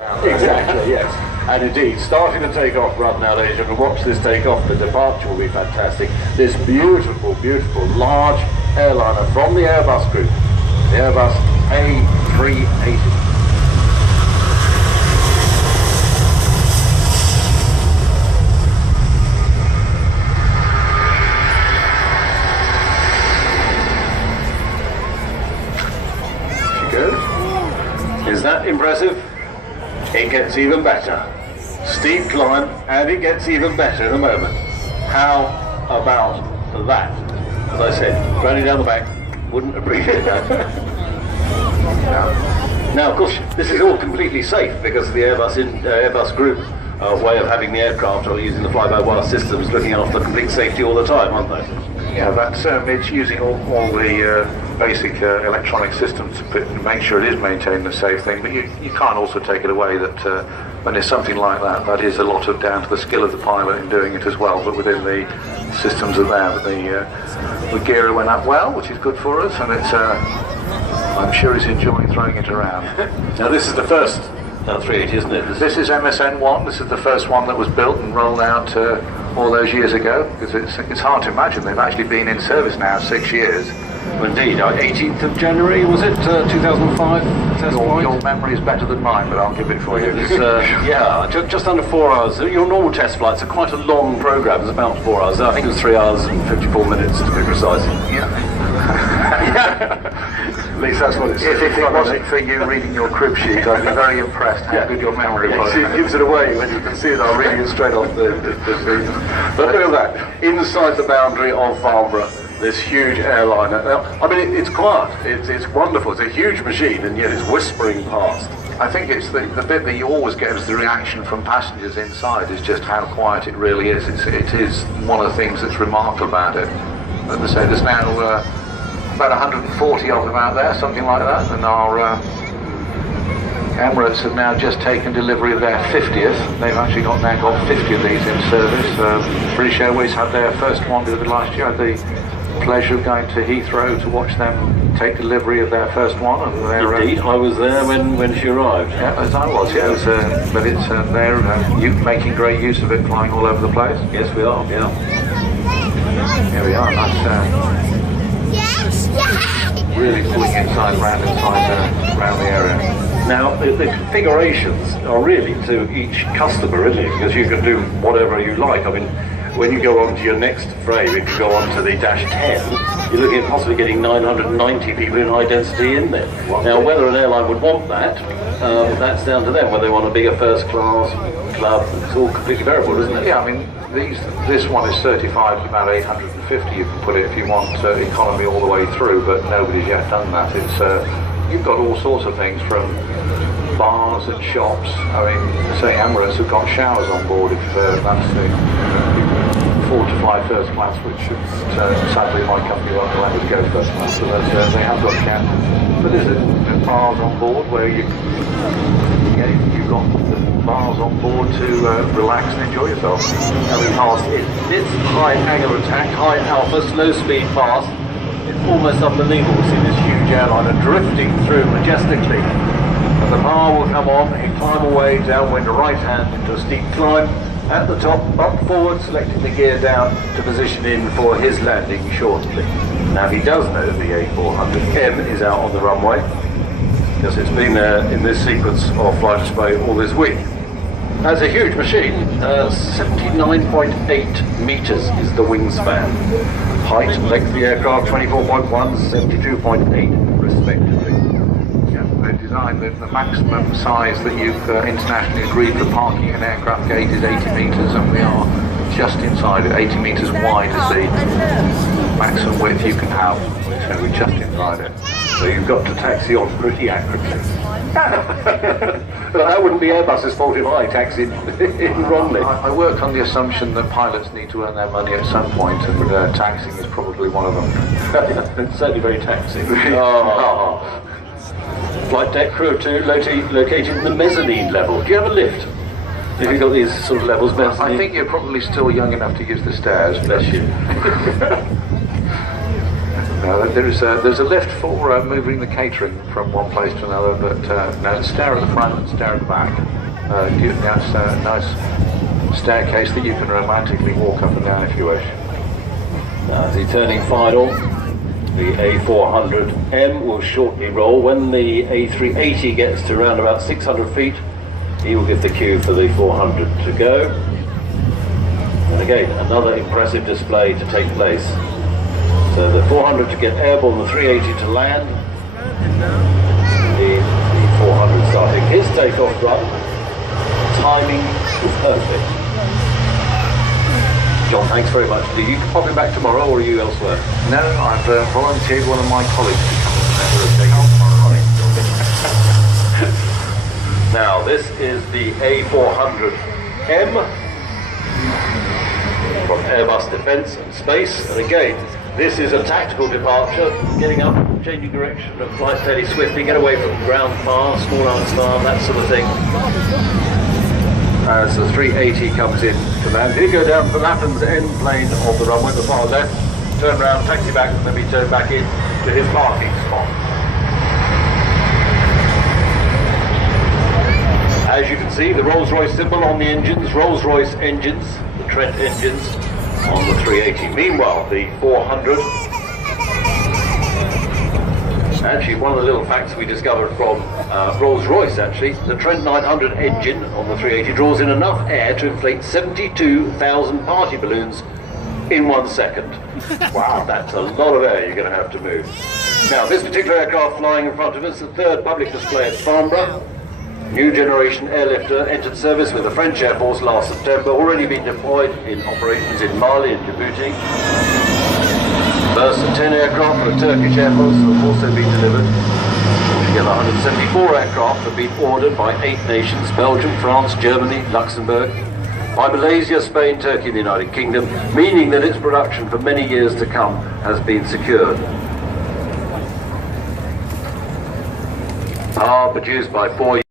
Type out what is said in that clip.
Exactly, yes. And indeed, starting the takeoff run now, ladies and gentlemen, watch this takeoff. The departure will be fantastic. This beautiful, beautiful, large airliner from the Airbus group, the Airbus A380. Is that impressive? It gets even better. Steep climb, and it gets even better in a moment. How about that? As I said, running down the back, wouldn't appreciate that. Now, of course, this is all completely safe because of the Airbus group way of having the aircraft or using the fly-by-wire systems, looking after complete safety all the time, aren't they? Yeah, that's it's using all the basic electronic systems to make sure it is maintaining a safe thing. But you can't also take it away that when there's something like that, that is a lot of down to the skill of the pilot in doing it as well. But within the systems are there, but the gear went up well, which is good for us, and it's I'm sure he's enjoying throwing it around. Now this is the first 380, isn't it? This is MSN1. This is the first one that was built and rolled out all those years ago, because it's hard to imagine they've actually been in service now 6 years. Well, indeed, 18th of January, was it, 2005? Your memory is better than mine, but I'll give it for you. It was, yeah, just under 4 hours. Your normal test flights are quite a long programme. It's about 4 hours. I think it was 3 hours and 54 minutes to be precise. At least that's what it says. If it wasn't for you reading your crib sheet, I'd be very impressed how good your memory was. It gives it away when you can see it. I'm reading it straight off the screen. But look at that. Inside the boundary of Farnborough, this huge airliner. Now, I mean, it's quiet. It's wonderful. It's a huge machine, and yet it's whispering past. I think it's the bit that you always get as the reaction from passengers inside is just how quiet it really is. It is one of the things that's remarkable about it. As I say, there's now about 140 of them out there, something like that, and our Emirates have now just taken delivery of their 50th. They've actually now got 50 of these in service. British Airways had their first one delivered last year. I had the pleasure of going to Heathrow to watch them take delivery of their first one. And indeed, I was there when she arrived. Yeah, as I was, yeah. But it's they're making great use of it, flying all over the place. Yes, we are, yeah. Here we are, that's really pulling inside around the area. Now, the configurations are really to each customer, isn't it? Because you can do whatever you like. I mean, when you go on to your next frame, if you go on to the Dash 10, you're looking at possibly getting 990 people in high density in there. Now, whether an airline would want that, that's down to them, whether they want a bigger first class, club, it's all completely variable, isn't it? Yeah, I mean, this one is certified at about 850. You can put it if you want economy all the way through, but nobody's yet done that. It's you've got all sorts of things from bars and shops. I mean, say Emirates have got showers on board if that's the you can afford to fly first class, which sadly my company won't allow us to go first class. So they have got showers, but there's bars on board where you've got bars on board to relax and enjoy yourself. Coming past it's high angle attack, high alpha, slow speed pass. It's almost unbelievable to see this huge airliner drifting through majestically. And the power will come on, he'll climb away downwind right hand into a steep climb. At the top, bump forward, selecting the gear down to position in for his landing shortly. Now he does know the A400M is out on the runway, because it's been there in this sequence of flight display all this week. That's a huge machine. 79.8 meters is the wingspan. Height, length of the aircraft, 24.1, 72.8 respectively. Yeah, they designed the maximum size that you've internationally agreed for parking an aircraft gate is 80 meters, and we are just inside it. 80 meters wide is the maximum width you can have, so we're just inside it. So you've got to taxi on pretty accurately. But that wouldn't be Airbus's fault if I taxied in wrongly. I work on the assumption that pilots need to earn their money at some point, and taxiing is probably one of them. It's certainly very taxing. Oh. Flight deck crew of 2 located in the mezzanine level. Do you have a lift? Have you got these sort of levels, mezzanine? I think you're probably still young enough to use the stairs. Bless you. No, there's a lift for moving the catering from one place to another, but no, stare at the front and stare at the back. That's a nice staircase that you can romantically walk up and down if you wish. Now, as he's turning final, the A400M will shortly roll. When the A380 gets to around about 600 feet, he will give the cue for the 400 to go. And again, another impressive display to take place. So the 400 to get airborne, the 380 to land. The 400 starting his takeoff run. Timing perfect. John, thanks very much. Are you popping back tomorrow or are you elsewhere? No, I've volunteered one of my colleagues to come and take off tomorrow. Now, this is the A400M from Airbus Defence and Space. And again, this is a tactical departure, getting up, changing direction of flight fairly swiftly, get away from ground far, small arms far, that sort of thing. As the 380 comes in to land, he'll go down to the Lapham's end plane of the runway, the far left, turn around, taxi back, and then be turned back in to his parking spot. As you can see, the Rolls-Royce symbol on the engines, Rolls-Royce engines, the Trent engines on the 380. Meanwhile, the 400, actually one of the little facts we discovered from Rolls-Royce actually, the Trent 900 engine on the 380 draws in enough air to inflate 72,000 party balloons in 1 second. Wow, that's a lot of air you're going to have to move. Now, this particular aircraft flying in front of us, the third public display at Farnborough. New generation airlifter entered service with the French Air Force last September, already been deployed in operations in Mali and Djibouti. First of 10 aircraft for the Turkish Air Force have also been delivered. Altogether 174 aircraft have been ordered by 8 nations: Belgium, France, Germany, Luxembourg, by Malaysia, Spain, Turkey and the United Kingdom, meaning that its production for many years to come has been secured. Power produced by 4